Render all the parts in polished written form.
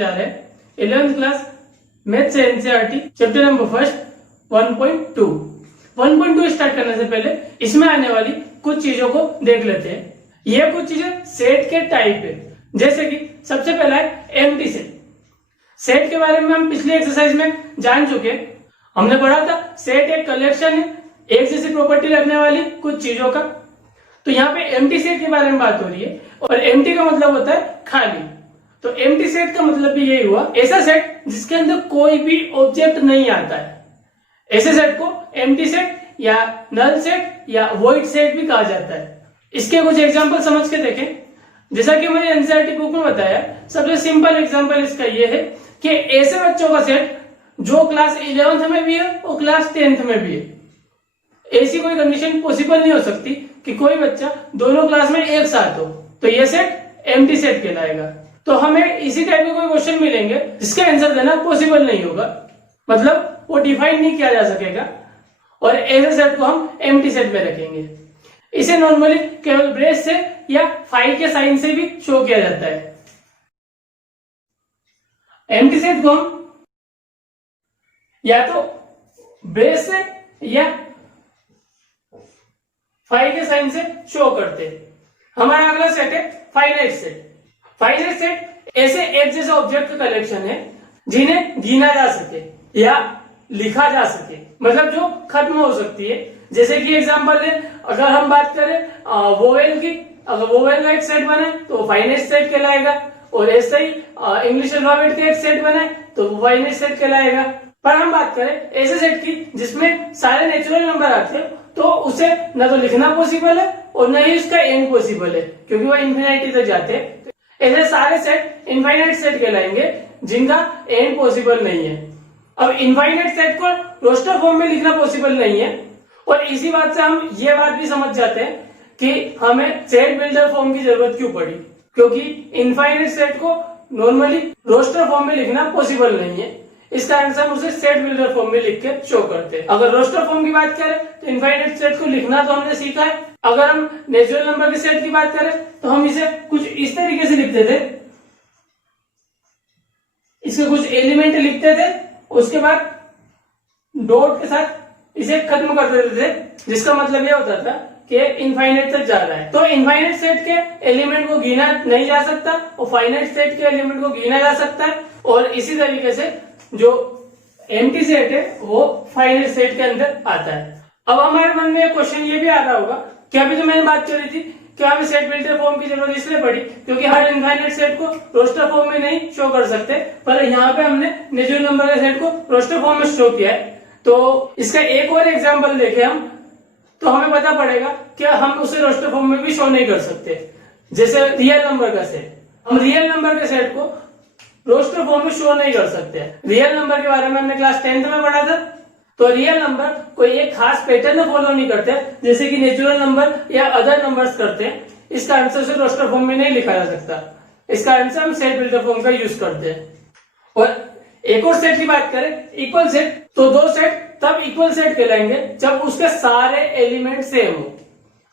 जा रहे हैं 11th class maths NCERT chapter number first 1.2। 1.2 start करने से पहले इसमें आने वाली कुछ चीजों को देख लेते हैं। ये कुछ चीजें सेट के टाइप है, जैसे कि सबसे पहला है एम्प्टी सेट। सेट के बारे में हम पिछले एक्सरसाइज में जान चुके हैं। हमने पढ़ा था सेट एक कलेक्शन है एक जैसी प्रॉपर्टी रखने वाली कुछ चीजों का। तो यहाँ पे एम्प्टी सेट के बारे में बात हो रही है, और एम्प्टी का मतलब होता है खाली। तो एम्प्टी सेट का मतलब भी यही हुआ, ऐसा सेट जिसके अंदर कोई भी ऑब्जेक्ट नहीं आता है। ऐसे सेट को एम्प्टी सेट या नल सेट या वॉइड सेट भी कहा जाता है। इसके कुछ एग्जांपल समझ के देखें। जैसा कि मैंने एनसीईआरटी बुक में बताया, सबसे सिंपल एग्जांपल इसका ये है कि ऐसे बच्चों का सेट जो क्लास 11th में भी है और क्लास 10th में भी है। ऐसी कोई कंडीशन पॉसिबल नहीं हो सकती कि कोई बच्चा दोनों क्लास में एक साथ हो, तो ये सेट एम्प्टी सेट कहलाएगा। तो हमें इसी टाइप के कोई क्वेश्चन मिलेंगे जिसका आंसर देना पॉसिबल नहीं होगा, मतलब वो डिफाइन नहीं किया जा सकेगा, और ऐसे सेट को हम एम्प्टी सेट में रखेंगे। इसे नॉर्मली केवल ब्रेस से या फाई के साइन से भी शो किया जाता है। एम्प्टी सेट को हम या तो ब्रेस से या फाई के साइन से शो करते हैं। हमारा अगला सेट है फाइनाइट सेट। फाइनाइट सेट ऐसे एक जैसे ऑब्जेक्ट का कलेक्शन है जिन्हें गिना जा सके या लिखा जा सके, मतलब जो खत्म हो सकती है। जैसे कि एग्जांपल है, अगर हम बात करें वोवेल की, अगर वोवेल का एक सेट बने तो फाइनाइट सेट कहलाएगा, और ऐसे ही इंग्लिश अल्फाबेट का एक सेट बने तो फाइनाइट सेट कहलाएगा। पर हम बात करें ऐसे सेट की जिसमें सारे नेचुरल नंबर आते हैं, तो उसे न तो लिखना पॉसिबल है और न ही उसका एंड पॉसिबल है, क्योंकि वो इन्फिनिटी तक जाते हैं। ऐसे सारे सेट इनफाइनाइट सेट कहलाएंगे जिनका एंड पॉसिबल नहीं है। अब इनफाइनाइट सेट को रोस्टर फॉर्म में लिखना पॉसिबल नहीं है, और इसी बात से हम ये बात भी समझ जाते हैं कि हमें सेट बिल्डर फॉर्म की जरूरत क्यों पड़ी, क्योंकि इनफाइनाइट सेट को नॉर्मली रोस्टर फॉर्म में लिखना पॉसिबल नहीं है। इस कारण से हम उसे सेट बिल्डर फॉर्म में लिख के शो करते हैं। अगर रोस्टर फॉर्म की बात करें तो इनफाइनाइट सेट को लिखना तो हमने सीखा है। अगर हम नेचुरल नंबर के सेट की बात करें तो हम इसे कुछ इस तरीके से लिखते थे, इसके कुछ एलिमेंट लिखते थे, उसके बाद डॉट के साथ इसे खत्म कर देते थे, जिसका मतलब यह होता था कि इनफाइनाइट तक जा रहा है। तो इनफाइनाइट सेट के एलिमेंट को गिना नहीं जा सकता और फाइनाइट सेट के एलिमेंट को गिना जा सकता है, और इसी तरीके से जो एम्प्टी सेट है वो फाइनाइट सेट के अंदर आता है। अब हमारे मन में एक क्वेश्चन ये भी आ रहा होगा कि अभी जो मैंने बात करी थी कि हमें सेट बिल्डर फॉर्म की जरूरत इसलिए पड़ी क्योंकि हर इनफाइनाइट सेट को रोस्टर फॉर्म में नहीं शो कर सकते, पर यहाँ पे हमने नेचुरल नंबर के सेट को रोस्टर फॉर्म में शो किया है। तो इसका एक और एग्जांपल देखें हम, तो हमें पता पड़ेगा कि हम उसे रोस्टर फॉर्म में भी शो नहीं कर सकते। जैसे रियल नंबर का सेट, हम रियल नंबर के सेट को रोस्टर फॉर्म में शो नहीं कर सकते। रियल नंबर के बारे में हमने क्लास 10th में पढ़ा था। तो रियल नंबर कोई एक खास पैटर्न फॉलो नहीं करते जैसे कि नेचुरल नंबर या अदर नंबर्स करते हैं। इस कारण से उसे रोस्टर फॉर्म में नहीं लिखा जा सकता। इस कारण से हम सेट बिल्डर फॉर्म का यूज करते हैं। और एक और सेट की बात करें इक्वल सेट, तो दो सेट तब इक्वल सेट कहलाएंगे जब उसके सारे एलिमेंट सेम हो।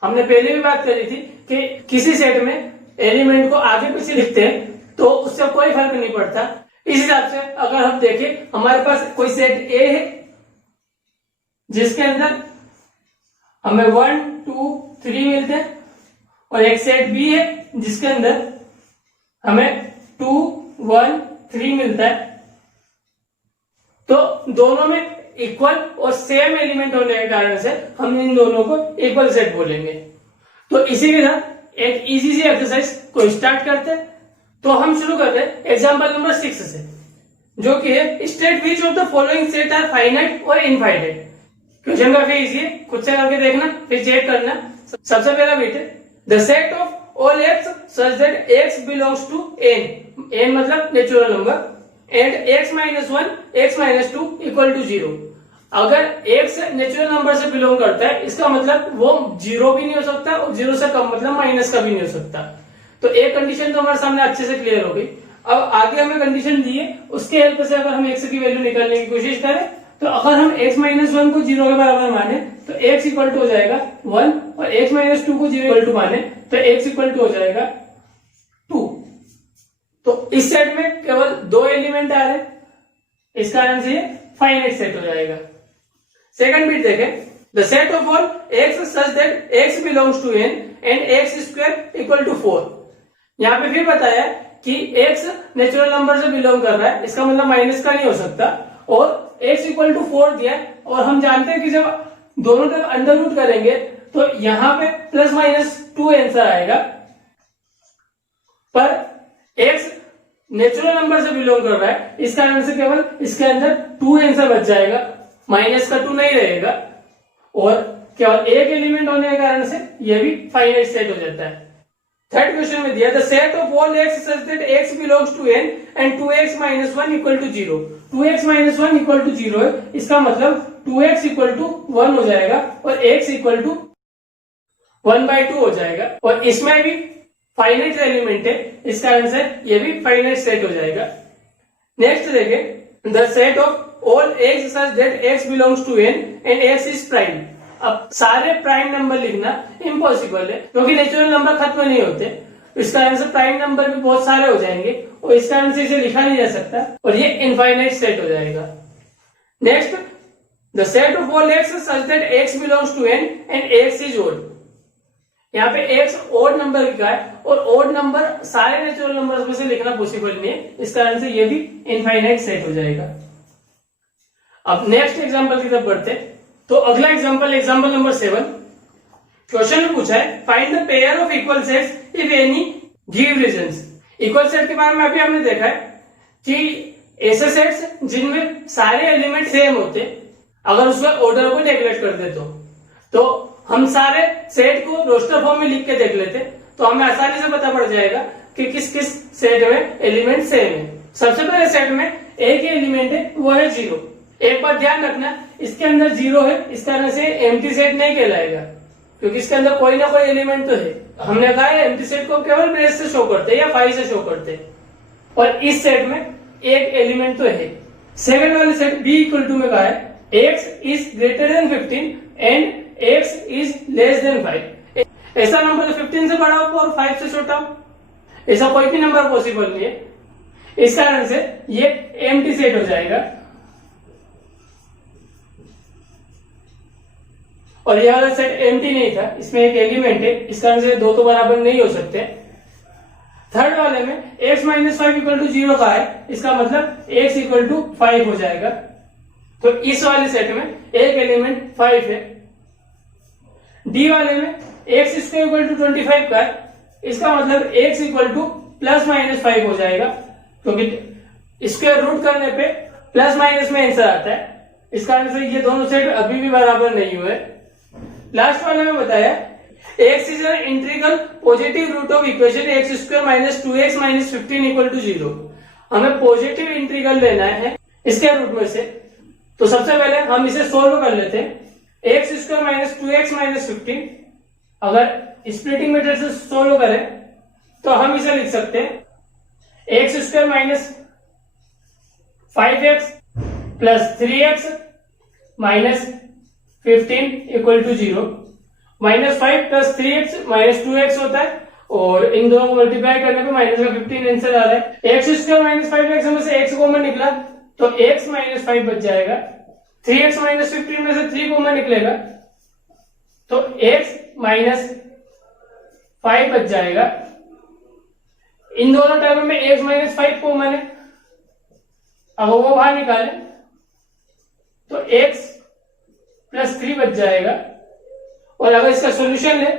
हमने पहले भी बात करी थी कि किसी सेट में एलिमेंट को आगे पीछे लिखते हैं तो उससे कोई फर्क नहीं पड़ता। इस हिसाब से अगर हम देखें, हमारे पास कोई सेट ए है जिसके अंदर हमें 1, 2, 3 मिलते हैं, और एक सेट बी है जिसके अंदर हमें 2, 1, 3 मिलता है। तो दोनों में इक्वल और सेम एलिमेंट होने के कारण से हम इन दोनों को इक्वल सेट बोलेंगे। तो इसी के साथ एक इजी सी एक्सरसाइज को स्टार्ट करते हैं। तो हम शुरू करते हैं एग्जांपल नंबर 6 से, जो कि है state which of the following set are finite और इनफाइनाइट। क्वेश्चन काफी इजी है, खुद से करके देखना फिर चेक करना। सबसे पहला बिट है the set of all x such that x belongs to N. N मतलब natural number, and x - 1 x - 2 equal to 0। अगर x नेचुरल नंबर से बिलोंग करता है इसका मतलब वो 0 भी नहीं हो सकता और 0 से कम मतलब माइनस का भी नहीं हो सकता। तो एक कंडीशन तो हमारे सामने अच्छे से क्लियर हो गई। अब आगे हमें कंडीशन दी है, उसके हेल्प से अगर हम x की वैल्यू निकालने की कोशिश करें तो अगर हम x - 1 को 0 के बराबर माने तो x इक्वल टू हो जाएगा 1, और x - 2 को 0 इक्वल टू माने तो x इक्वल टू हो जाएगा 2। तो इस सेट में केवल 2 एलिमेंट आ रहे, इस कारण से ये फाइनाइट सेट हो जाएगा। सेकंड बिट देखें, the set of all x such that x belongs to N and X square equal to 4। यहाँ पे फिर बताया कि x नेचुरल नंबर से बिलोंग कर रहा है, इसका मतलब माइनस का नहीं हो सकता, और x इक्वल टू 4 दिया है, और हम जानते हैं कि जब दोनों तरफ अंडर रूट करेंगे तो यहां पे प्लस माइनस 2 आंसर आएगा, पर x नेचुरल नंबर से बिलोंग कर रहा है, इस कारण से केवल इसके अंदर 2 आंसर बच जाएगा, माइनस का 2 नहीं रहेगा, और केवल एक एलिमेंट होने के कारण से यह भी फाइनाइट सेट हो जाता है। थर्ड क्वेश्चन में दिया the set of all x such that x belongs to N and 2x minus 1 equal to 0। 2x minus 1 equal to 0 है, इसका मतलब 2x इक्वल टू 1 हो जाएगा और x इक्वल टू 1/2 हो जाएगा, और इसमें भी फाइनाइट एलिमेंट है, इस कारण से ये भी फाइनाइट सेट हो जाएगा। नेक्स्ट देखें, the set of all x such that x belongs to N and X is prime. अब सारे प्राइम नंबर लिखना इम्पॉसिबल है, क्योंकि नेचुरल नंबर खत्म नहीं होते, इस कारण से प्राइम नंबर भी बहुत सारे हो जाएंगे, और इस कारण से इसे लिखा नहीं जा सकता, और ये इनफाइनाइट सेट हो जाएगा। Next, the set of all x such that x belongs to N and X is odd. यहाँ पे एक्स ओड नंबर लिखा है, और ओड नंबर सारे नेचुरल नंबर में से लिखना पॉसिबल नहीं है, इस कारण से ये भी इनफाइनाइट सेट हो जाएगा। अब नेक्स्ट एग्जाम्पल की तरफ बढ़ते हैं। तो अगला एग्जाम्पल नंबर 7, क्वेश्चन में पूछा है find the pair of equal sets if any give reasons. Equal set के बारे में अभी हमने देखा है कि ऐसे सेट्स जिनमें सारे एलिमेंट सेम होते, अगर उसका ऑर्डर को नेग्लेक्ट कर दे तो हम सारे सेट को रोस्टर फॉर्म में लिख के देख लेते, तो हमें आसानी से पता पड़ जाएगा कि किस किस सेट में एलिमेंट सेम है। सबसे पहले सेट में एक ही एलिमेंट है, वो है 0। एक बात ध्यान रखना, इसके अंदर 0 है, इस तरह से एम्प्टी सेट नहीं कहलाएगा, क्योंकि इसके अंदर कोई ना कोई एलिमेंट तो है। हमने कहा है एम्प्टी सेट को केवल ब्रेस से शो करते हैं या 5 से शो करते हैं, और इस सेट में एक एलिमेंट तो है। सेकंड वाले सेट बी इक्वल टू में कहा है x is greater than 15 and x is less then 5। ऐसा नंबर जो 15 से बड़ा हो और 5 से छोटा हो, ऐसा कोई भी नंबर पॉसिबल नहीं है, इस कारण से ये एम्प्टी सेट हो जाएगा। और यह वाला सेट एम्प्टी नहीं था, इसमें एक एलिमेंट है, इस कारण से दो तो बराबर नहीं हो सकते। थर्ड वाले में x माइनस 5 इक्वल टू 0 का है, इसका मतलब x इक्वल टू 5 हो जाएगा, तो इस वाले सेट में एक एलिमेंट 5 है। डी वाले में x स्क्वायर इक्वल टू 25 का है, इसका मतलब x equal two plus minus 5 हो जाएगा, क्योंकि स्क्वायर रूट करने पे प्लस माइनस में आंसर आता है, इस कारण से ये दोनों सेट अभी भी बराबर नहीं हुए। लास्ट वाले में बताया x is an integral positive root of equation x square minus 2x minus 15 equal to 0। हमें पॉजिटिव इंटीग्रल लेना है इसके रूट में से, तो सबसे पहले हम इसे सोल्व कर लेते हैं। x square minus 2x minus 15, अगर स्प्लिटिंग मेथड से सोल्व करें तो हम इसे लिख सकते हैं x square minus 5x plus 3x minus 15 equal to 0। Minus 5 plus 3x minus 2x होता है, और इन दोनों को मल्टीप्लाई करने पे माइनस का 15 आंसर आ रहा है। x स्क्वायर माइनस 5x में से x कॉमन निकला तो x माइनस 5 बच जाएगा। 3x माइनस 15 में से 3 कॉमन निकलेगा तो x माइनस 5 बच जाएगा। इन दोनों टर्म में x माइनस 5 कॉमन है, अब वो बाहर निकाले तो x प्लस 3 बच जाएगा, और अगर इसका सॉल्यूशन ले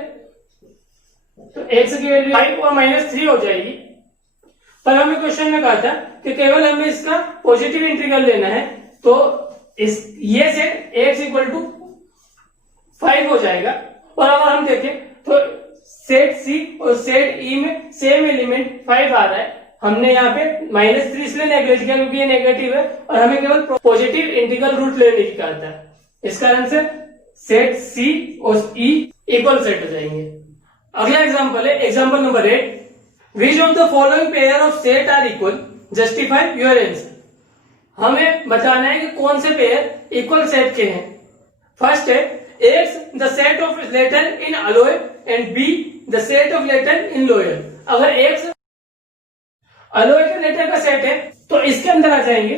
तो x की वैल्यू 5 और माइनस 3 हो जाएगी। पर हमें क्वेश्चन में कहा था कि केवल हमें इसका पॉजिटिव इंटीग्रल लेना है, तो ये सेट x इक्वल टू 5 हो जाएगा। और अगर हम देखें तो सेट C और सेट E में सेम एलिमेंट 5 आ रहा है, हमने यहाँ पे माइनस 3 इसलिए नेगलेक्ट किया क्योंकि ये नेगेटिव है, और हमें केवल पॉजिटिव इंटीग्रल रूट लेने की कहा था, इस कारण से सेट C और E इक्वल सेट हो जाएंगे। अगला एग्जांपल है example number 8, which of the following pair of set are equal, justify your answer. हमें बताना है कि कौन से पेयर इक्वल सेट के हैं। फर्स्ट है X the set of letter in alloy and B the set of letter in lower. अगर X अलोय के लेटर का सेट है तो इसके अंदर आ जाएंगे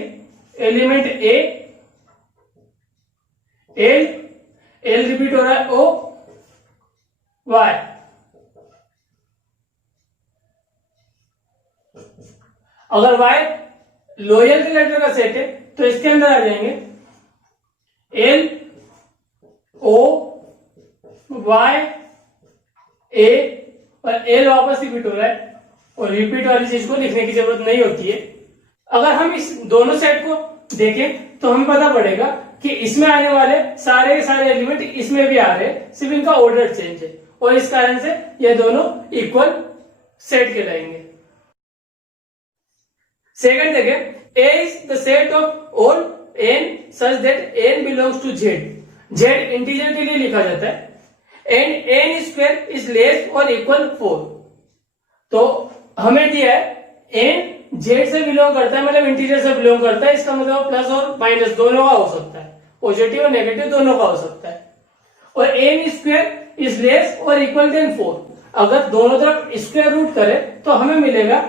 element A, L, L repeat हो रहा है, ओ, वाई। अगर वाई लोअर के लेटर का सेट है तो इसके अंदर आ जाएंगे एल, ओ, वाई, ए, और एल वापस रिपीट हो रहा है, और रिपीट वाली चीज को लिखने की जरूरत नहीं होती है। अगर हम इस दोनों सेट को देखें तो हमें पता पड़ेगा कि इसमें आने वाले सारे के सारे एलिमेंट इसमें भी आ रहे हैं, सिर्फ इनका ऑर्डर चेंज है, और इस कारण से ये दोनों इक्वल सेट कहलाएंगे। सेकंड देखें, A is the set of all n such that n belongs to Z. Z integer के लिए लिखा जाता है and n square is less or equal 4। तो हमें दिया है n Z से बिलोंग करता है, मतलब इंटीजर से बिलोंग करता है, इसका मतलब प्लस और माइनस दोनों का हो सकता है, पॉजिटिव और नेगेटिव दोनों का हो सकता है। और n स्क्वायर इज लेस और इक्वल देन 4। अगर दोनों तरफ स्क्वायर रूट करें तो हमें मिलेगा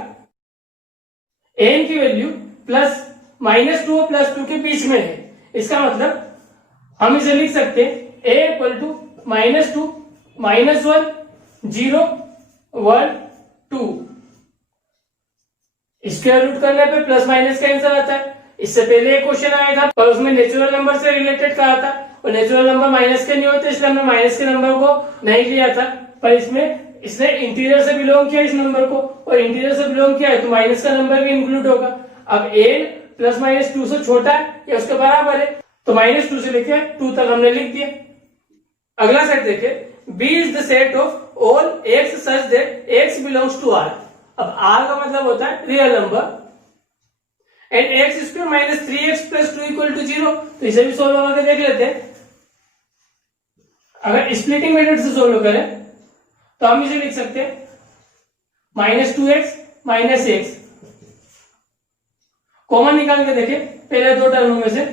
n की वैल्यू प्लस -2 और +2 के बीच में है। इसका मतलब हम इसे लिख सकते हैं a equal to -2, -1, 0, 1, 2। Square root करने पे प्लस माइनस का आंसर आता है। इससे पहले एक क्वेश्चन आया था पर उसमें नेचुरल नंबर से रिलेटेड कहा था, और नेचुरल नंबर माइनस के नहीं होते, इसलिए हमने माइनस के नंबर को नहीं लिया था। पर इसमें इसने इंटीरियर से बिलोंग किया इस नंबर को, और इंटीरियर से बिलोंग किया है तो माइनस का नंबर भी इंक्लूड होगा। अब n प्लस माइनस 2 से छोटा है या उसके बराबर है, तो -2 से लेकर 2 तक हमने लिख दिया। अगला सेट देखिए, B is the set of all x such that x belongs to R। अब R का मतलब होता है real number, and x square minus 3x plus 2 equal to 0। तो इसे भी सोल्व करके देख लेते हैं। अगर स्प्लिटिंग मेथड से सोल्व करें तो हम इसे लिख सकते हैं -2x माइनस x। कॉमन निकाल के देखें पहले दो टर्म में से,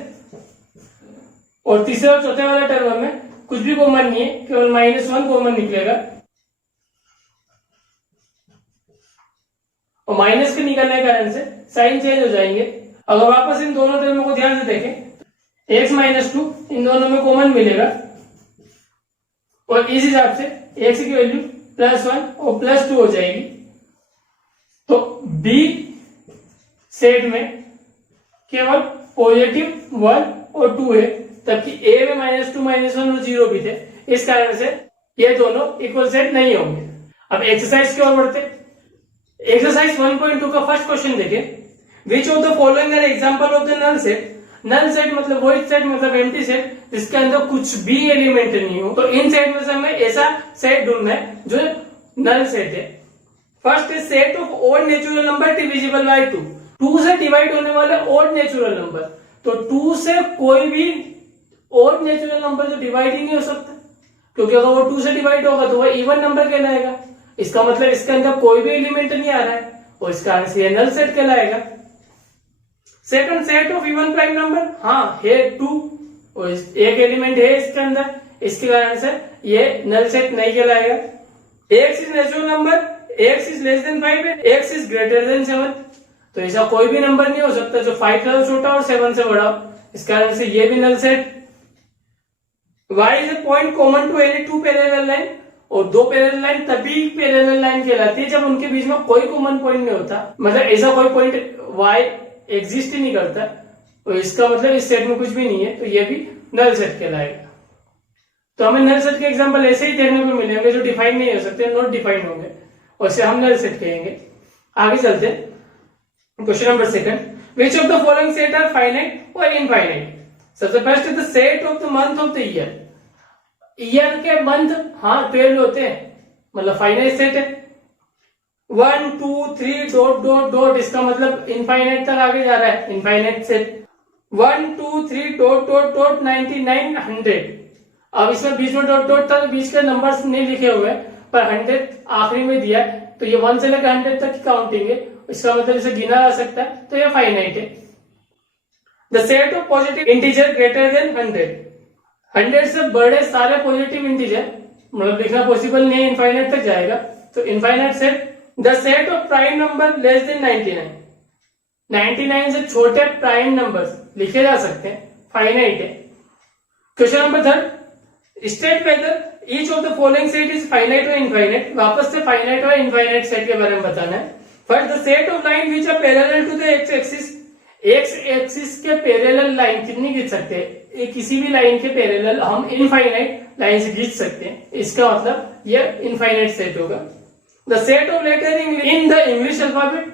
और तीसरे और चौथे वाले टर्म में कुछ भी कॉमन नहीं है, केवल -1 कॉमन निकलेगा, और माइनस के निकलने के कारण से साइन चेंज हो जाएंगे। अगर वापस इन दोनों टर्मों को ध्यान से देखें, x -2 इन दोनों में कॉमन मिलेगा, और इस हिसाब से x की वैल्यू +1 और +2 हो जाएगी। तो B सेट में केवल पॉजिटिव 1 और 2 है, जबकि A में -2, -1 और 0 भी थे। इस कारण से ये दोनों इक्वल सेट नहीं होंगे। अब एक्सरसाइज की ओर बढ़ते। एक्सरसाइज 1.2 का फर्स्ट क्वेश्चन देखें, which of the following an example of the null set. Null set मतलब वॉइड सेट, मतलब एम्प्टी सेट जिसके अंदर कुछ भी एलिमेंट नहीं हो। तो इन सेट में से हमें ऐसा सेट ढूंढना है जो नल सेट है। First is set of odd natural number divisible by 2। 2 से डिवाइड होने वाले ऑड नेचुरल नंबर, तो 2 से कोई भी ऑड नेचुरल नंबर जो डिवाइड ही नहीं हो सकता, क्योंकि अगर वो 2 से डिवाइड होगा तो वह इवन नंबर कहलाएगा। इसका मतलब इसके अंदर कोई भी एलिमेंट नहीं आ रहा है, और इसका आंसर ये नल सेट कहलाएगा। Second, set of even prime number, हाँ है 2, और एक एलिमेंट है इसके अंदर, इसके कारण से ये नल सेट नहीं कहलाएगा। x is natural number, x is less then 5 है, x इज ग्रेटर देन 7। तो ऐसा कोई भी नंबर नहीं हो सकता जो 5 से छोटा और 7 से बड़ा हो, इस कारण से ये भी null set. y is a point common to any two parallel line, और दो पैरेलल लाइन तभी पैरेलल लाइन कहलाती है जब उनके बीच में कोई कॉमन पॉइंट नहीं होता, मतलब ऐसा कोई पॉइंट y एग्जिस्ट ही नहीं करता, तो इसका मतलब इस सेट में कुछ भी नहीं है, तो ये भी नल सेट कहलाएगा। तो हमें नल सेट के एग्जांपल ऐसे ही देखने को मिलेंगे जो डिफाइन नहीं हो सकते, नॉट डिफाइंड होंगे, और इसे हम नल सेट कहेंगे। आगे चलते हैं, question number second, which of the following set are finite और इनफाइनाइट। सबसे first is the set of the month of the year. Year के मंथ हाँ 12 होते हैं, मतलब फाइनाइट सेट है। 1 2 3 डॉट डॉट डॉट, इसका मतलब इनफाइनाइट तक आगे जा रहा है, infinite set. 1 2 3 dot dot dot 99 100। अब इसमें बीच में डॉट डॉट तक बीच के नंबर्स नहीं लिखे हुए, पर 100 आखिरी में दिया है, तो ये 1 से लेकर 100 तक की काउंटिंग है, इसका मतलब इसे गिना जा सकता है, तो ये फाइनाइट है। The set of positive integer greater than 100। 100 से बड़े सारे पॉजिटिव इंटीजर, मतलब लिखना पॉसिबल नहीं है, इनफाइनाइट तक जाएगा, तो infinite set the set of prime number less than 99, 99 से छोटे प्राइम नंबर्स लिखे जा सकते हैं, फाइनाइट है। Question number 3, state whether each of the following set is finite और इनफाइनाइट। वापस से फाइनाइट और इनफाइनाइट सेट के बारे में बताना है। First, the set of line which are parallel to the X axis, X axis के पैरेलल लाइन कितनी खींच सकते हैं, किसी भी लाइन के पैरेलल हम इनफाइनाइट लाइन से खींच सकते हैं, इसका मतलब ये इनफाइनाइट सेट होगा। The set of letter in the English alphabet,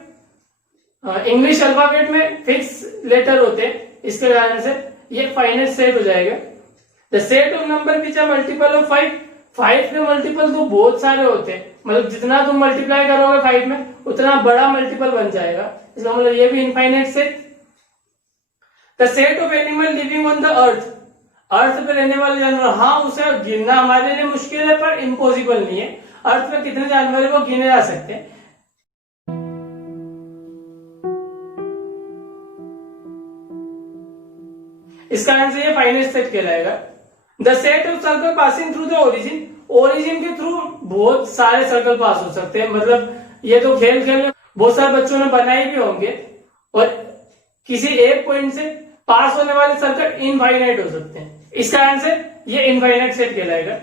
English alphabet में फिक्स लेटर होते हैं, इसके कारण से ये फाइनाइट सेट हो जाएगा। The set of number which are multiple of 5, 5 के मल्टीपल तो बहुत सारे होते हैं, मतलब जितना तुम मल्टीप्लाई करोगे 5 में उतना बड़ा मल्टीपल बन जाएगा, इसका मतलब ये भी infinite set. The set of animal living on the earth, earth पे रहने वाले जानवर, हाँ उसे गिनना हमारे लिए मुश्किल है पर इम्पॉसिबल नहीं है। अर्थ पे कितने जानवर है वो गिने जा सकते हैं। इस कारण से ये फाइनाइट सेट कहलाएगा। The set of circle passing through the origin, origin के थ्रू बहुत सारे सर्कल पास हो सकते हैं, मतलब ये तो खेल में बहुत सारे बच्चों ने बनाए भी होंगे, और किसी एक पॉइंट से पास होने वाले सर्कल इनफाइनाइट हो सकते हैं, इस कारण से ये इनफाइनाइट सेट कहलाएगा।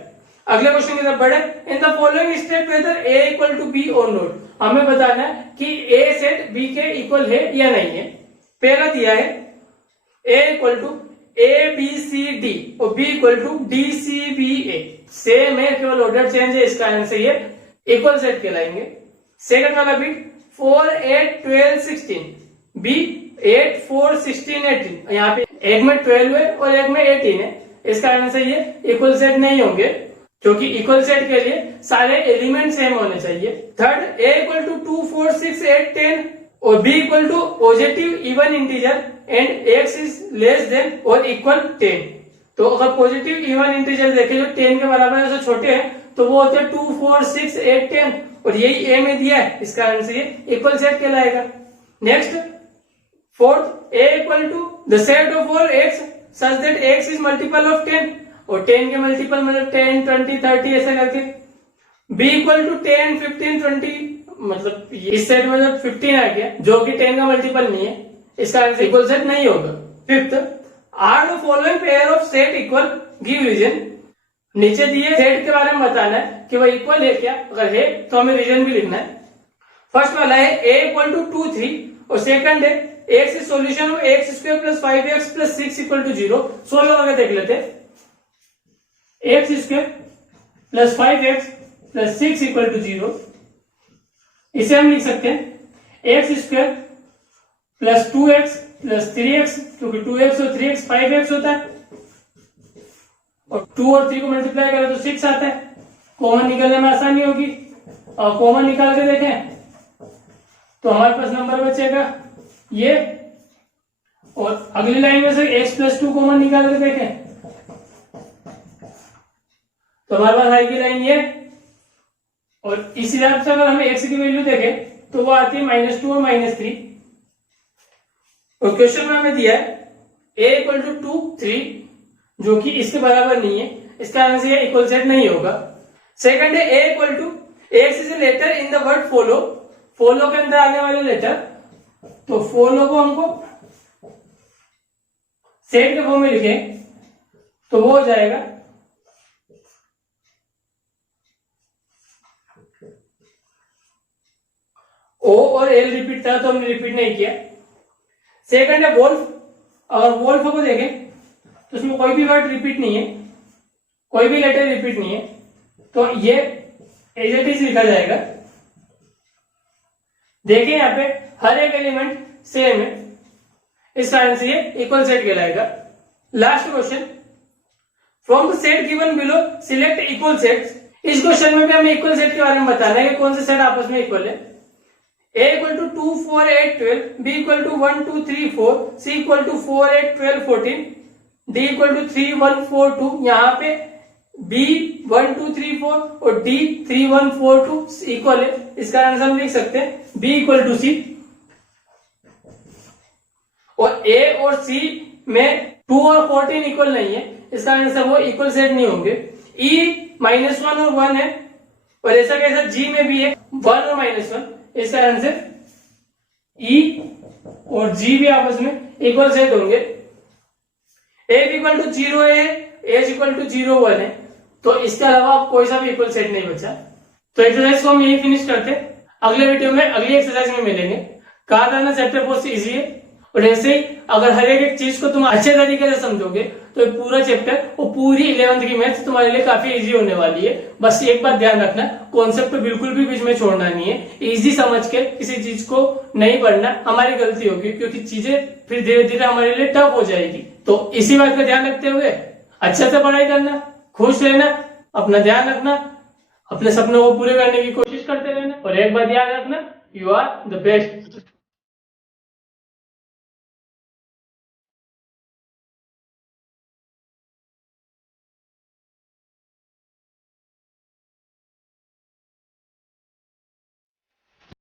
अगले क्वेश्चन की तरफ बढ़े। In the following state whether A equal to B और नॉट, हमें बताना है कि ए सेट बी के इक्वल है या नहीं है। पहला दिया है A equal to A B C D और B equal to D C B A, same है, केवल ऑर्डर चेंज है, इस कारण से ये इक्वल सेट कहलाएंगे। सेकंड वाला बिट 4 8 12 16, बी 8 4 16 18, यहाँ पे एक में 12 है और एक में 18 है, इस कारण से ये इक्वल सेट नहीं होंगे, क्योंकि इक्वल सेट के लिए सारे एलिमेंट सेम होने चाहिए। थर्ड, ए इक्वल टू 2 4 6 8 10 और B equal to positive even integer and X is less than और इक्वल 10। तो अगर पॉजिटिव इवन इंटीजर देखें जो 10 के बराबर है, जो छोटे हैं, तो वो होते हैं 2 4 6 8 10, और यही ए में दिया है, इस कारण से ये इक्वल सेट कहलाएगा। Next, fourth, A equal to the set of all x such that X is multiple of 10, और 10 के मल्टीपल मतलब 10 20 30 ऐसे करके। बी इक्वल टू 10 15 20, मतलब इस सेट में जब 15 आ गया जो कि 10 का मल्टीपल नहीं है, इस कारण से इक्वल सेट नहीं होगा। Fifth, are the following pair of set equal, give reason. नीचे दिए सेट के बारे में बताना है कि वह इक्वल है क्या, अगर है तो हमें रीजन भी लिखना है। फर्स्ट वाला है ए इक्वल टू 2 3 और सेकंड है X is solution of X square plus 5x plus 6 equal to 0। Solve करके देख लेते हैं। X square plus 5x plus 6 equal to 0, इसे हम लिख सकते हैं X square plus 2x plus 3x, क्योंकि 2x और 3x 5x होता है, और 2 और 3 को मल्टीप्लाई करें तो 6 आता है, कॉमन निकालने में आसानी होगी, और कॉमन निकाल के देखें तो हमारे पास नंबर बचेगा ये, और अगली लाइन में से x प्लस 2 कॉमन निकाल के देखें तो हमारे पास आएगी लाइन ये, और इस हिसाब से अगर हमें x की वैल्यू देखें तो वो आती है -2 और -3। और क्वेश्चन में हमें दिया है a इक्वल टू 2 3, जो कि इसके बराबर नहीं है, इस कारण से ये इक्वल सेट नहीं होगा। सेकंड है a equal to X is a letter in the word follow, follow के अंदर आने वाले लेटर, तो फॉलो को हमको सेट के फॉर्म में लिखें तो वो हो जाएगा ओ और एल रिपीट था तो हमने रिपीट नहीं किया। सेकंड है वोल्फ, अगर वोल्फ को देखें तो उसमें कोई भी वर्ड रिपीट नहीं है, कोई भी लेटर रिपीट नहीं है, तो ये एज इट इज लिखा जाएगा। देखिए यहाँ पे हर एक एलिमेंट सेम है, इस कारण से ये इक्वल सेट कहलाएगा। Last question, from the set given below select equal sets. इस क्वेश्चन में भी हमें इक्वल सेट के बारे में बताना है कि कौन से सेट आपस में इक्वल है। a equal to 2 4 8 12, b equal to 1 2 3 4, c equal to 4 8 12 14, d equal to 3 1 4 2, यहाँ पे b 1 2 3 4 और d 3 1 4 2 इक्वल है, इसका आंसर हम लिख सकते हैं b इक्वल टू c। और a और c में 2 और 14 इक्वल नहीं है, इसका आंसर वो इक्वल सेट नहीं होंगे। e -1 और 1 है, और ऐसा कैसा जी में भी है 1 और -1, इस कारण से ई और जी भी आपस में इक्वल सेट होंगे। एफ इक्वल टू 0 है, एच इक्वल टू 0 1 है, तो इसके अलावा अब कोई सा भी इक्वल सेट नहीं बचा। तो एक्सरसाइज को हम यही फिनिश करते हैं। अगले वीडियो में अगली एक्सरसाइज में मिलेंगे। कहा था ना चैप्टर बहुत इजी है, और ऐसे ही अगर हर एक चीज को तुम अच्छे तरीके से समझोगे तो पूरा चैप्टर और पूरी 11th की मैथ्स तुम्हारे लिए काफी इजी होने वाली है। बस एक बात ध्यान रखना, कॉन्सेप्ट बिल्कुल भी बीच में छोड़ना नहीं है। इजी समझ के किसी चीज को नहीं पढ़ना, हमारी गलती होगी, क्योंकि चीजें फिर धीरे धीरे हमारे लिए टफ हो जाएगी। तो इसी बात का ध्यान रखते हुए अच्छे से पढ़ाई करना, खुश रहना, अपना ध्यान रखना, अपने सपनों को पूरे करने की कोशिश करते रहना, और एक बात याद रखना, यू आर द बेस्ट।